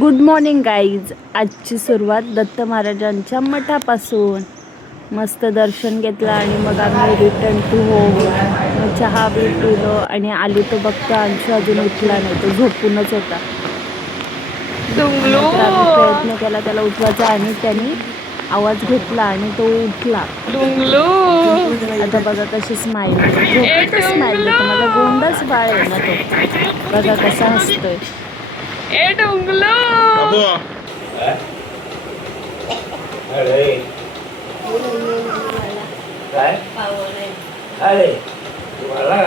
Good morning guys. आजची सुरुवात दत्त महाराजांच्या मठापासून. मस्त दर्शन घेतलं आणि मग आम्ही रिटर्न टू होम. चहा बी पिलो आणि आली तो बघतो अंशू अजून उठला नाही, तो झोपूनच होता. नंतर आम्ही प्रयत्न केला त्याला उठवायचा आणि त्यांनी आवाज घेतला आणि तो उठला. आता बघा कशी स्माईल, झोपेतच स्माईल देतो. माझा गोंडच बाळ आहे ना तो. बघा कसा हसतोय. ए डोंगलो काय अरे तुम्हाला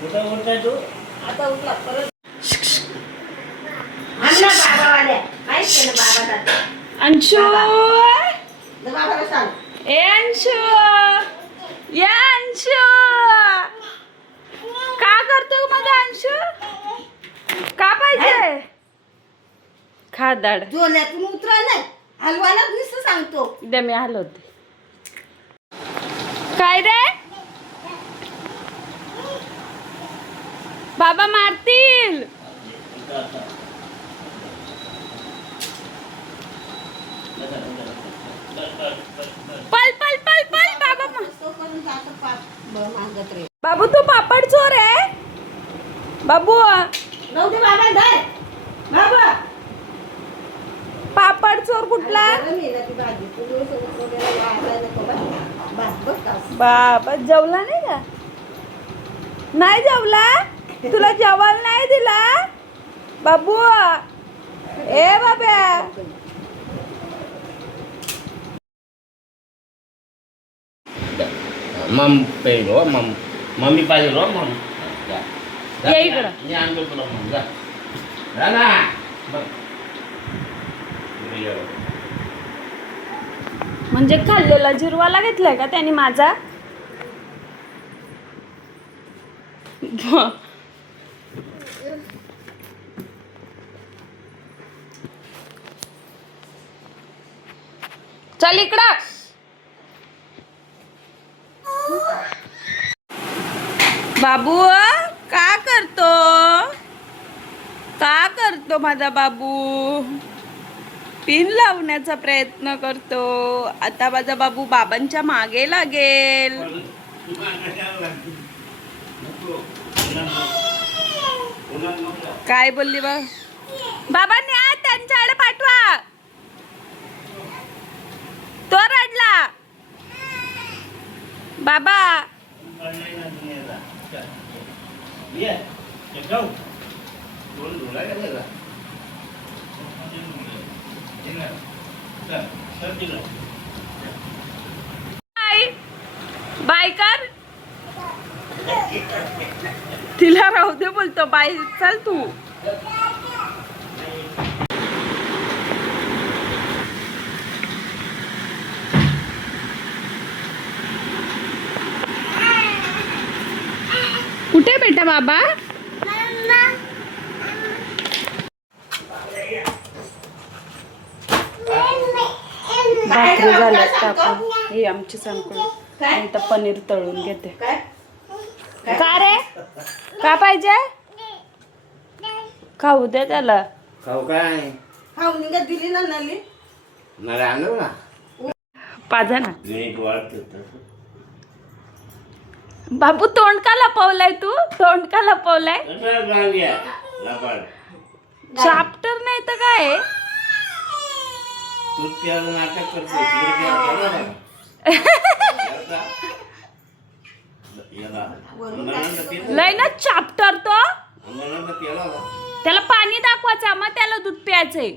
कुठं उठलाय तू आता उठला परत म्हणला बाबावाल्या माहिती ना बाबा अंशू बाबाला सांग ए अंशू या अंशू का करतो माझा अंशू का पाहिजे खा दाड झोल्यातून उतरा नाही हलवायला नुसतं सांगतो उद्या मी हलवते काय रे बाबा मारतील पल पल पल पल बाबा मागत रे बाबू तू पापड चोर आहे बाबू राहू दे बाबा धर बाबा पापड चोर कुठला बाबा जेवला नाही का नाही जेवला तुला जेवायला नाही दिला बाबू ए बाबा मम पेलो मम मम्मी पाहिजे रो मम ये इकडं. मी आणतो तुला मम जा जा ना बघ. म्हणजे खाल्लेला जिरवाला घेतलाय का त्याने माझा चल इकडं बाबू का करतो माझा बाबू पिन लावण्याचा प्रयत्न करतो आता माझा बाबू बाबांच्या मागे लागेल काय बोलली बा बाबा न्या त्यांच्याकडे पाठवा तो रडला बाबा बाय बाय कर तिला राहू दे बोलतो बाय चल तू कुठे बेटा बाबा भाकरी झाल्यात टाकून ही आमची संकुल आणि तर पनीर तळून घेते का रे का पाहिजे खाऊ दे त्याला खाऊ काय खाऊ निघत दिली ना नली मला आणू ना पाजा ना नीट वाटत बाबू तोंड का लपवलाय तू तोंड का लपवलाय चाप्टर नाही तर काय तू त्याला नाटक करतो लय ना चाप्टर तो त्याला पाणी दाखवायचं मग त्याला दूध प्यायचंय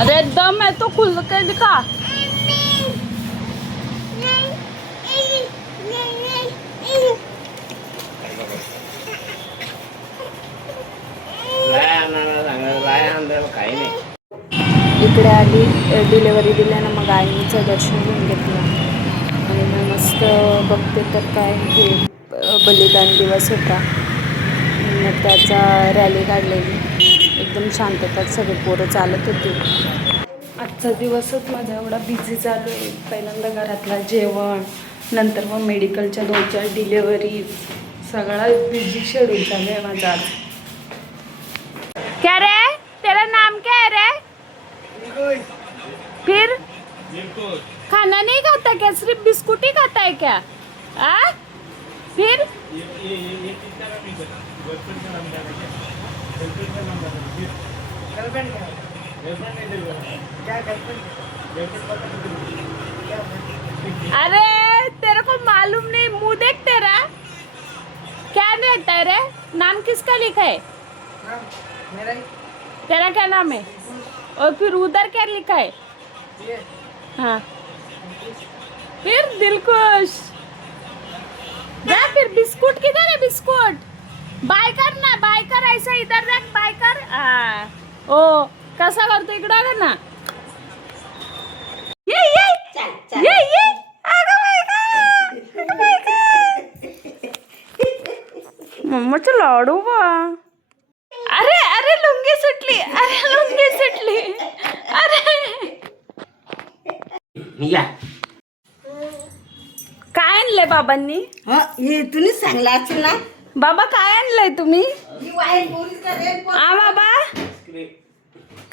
अरे दम है तो खुल के दिखा काही नाही इकडे आली डिलेवरी दिल्यानं मग आईचं दर्शन घेऊन घेतलं आणि मग मस्त बघते तर काय हे बलिदान दिवस होता. मग त्याचा रॅली काढलेली एकदम शांततात सगळे पोरं चालत होती. आजचा दिवसच माझा एवढा बिझी चालू आहे. पहिल्यांदा घरातला जेवण, नंतर मग मेडिकलच्या 2-4 डिलेवरी, सगळा बिझी शेड्यूल चालू आहे माझा आज. क्या रे, तेरा नाम क्या है रे? फिर खाना नहीं खाता क्या? सिर्फ बिस्कुट ही खाता है क्या? आ? फिर अरे तेरे को मालूम नहीं, मुंह देख तेरा. क्या रहता है रे? नाम किसका लिखा है? तेरा क्या नाम है? और फिर उधर क्या लिखा है? हाँ, फिर दिलखुश. जा फिर. बिस्कुट किधर है? बिस्कुट बाय कर ना, बाय कर. ऐसा इधर रख, बाय कर. ओ कसा करतो इकडं का ना. ये चल चल. ये अगं बाय का. मम्माचं लाडू बा. अरे अरे लुंगी सुटली, अरे लुंगी सुटली. अरे या काय आणलंय बाबांनी? हा हे तुम्हीच सांगला असेल ना. बाबा काय आणलंय तुम्ही? ही वाईन पोरीस का रे पोर. आ बाबा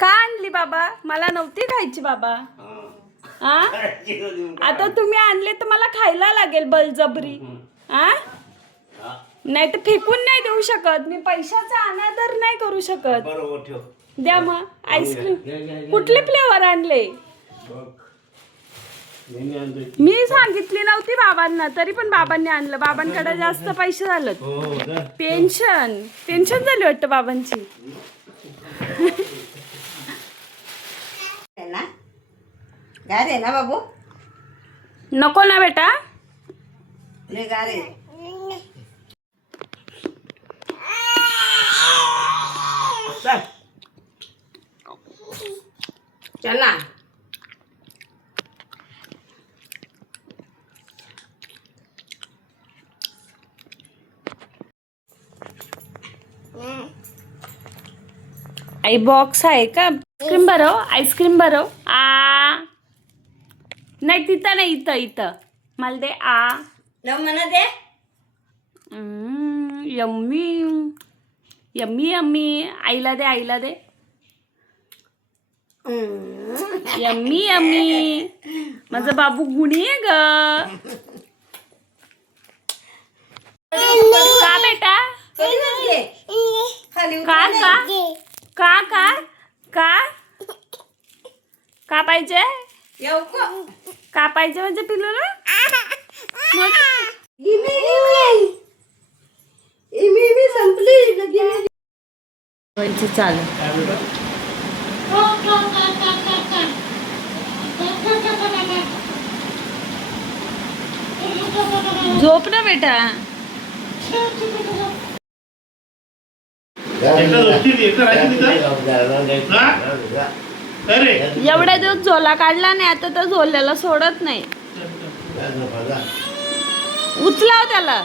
का आणली बाबा? मला नव्हती खायची बाबा. आ आता तुम्ही आणले तर मला खायला लागेल बळजबरी. आ नाही तर फेकून नाही देऊ शकत मी. पैशाचा अनादर नाही करू शकत. बरोबर ठेव. द्या मग आईस्क्रीम. कुठले फ्लेवर आणले? मी सांगितली नव्हती बाबांना, तरी पण बाबांनी आणलं. बाबांकडे जास्त पैसे झालेत. पेन्शन झाली वाटतं बाबांची. आहे ना गार आहे ना बाबू. नको ना बेटा. लय गार आहे. चल ना. आई बॉक्स आहे का? आईस्क्रीम भरव, आईस्क्रीम भरव. नाही तिथं नाही, इथं इथं मला दे. लव म्हणा दे. Yummy yummy yummy. आईला दे, आईला दे. Yummy yummy. माझा बाबू गुणी आहे ग. का बेटा? खाली का उतर का नाही. का का का का पाहिजे? येऊ का? का पाहिजे म्हणजे पिलूला? इमी संपली लगी. चालू. झोप ना बेटा. एवढ्या दिवस झोला काढला नाही, आता तर झोल्याला सोडत नाही. उचलाव त्याला.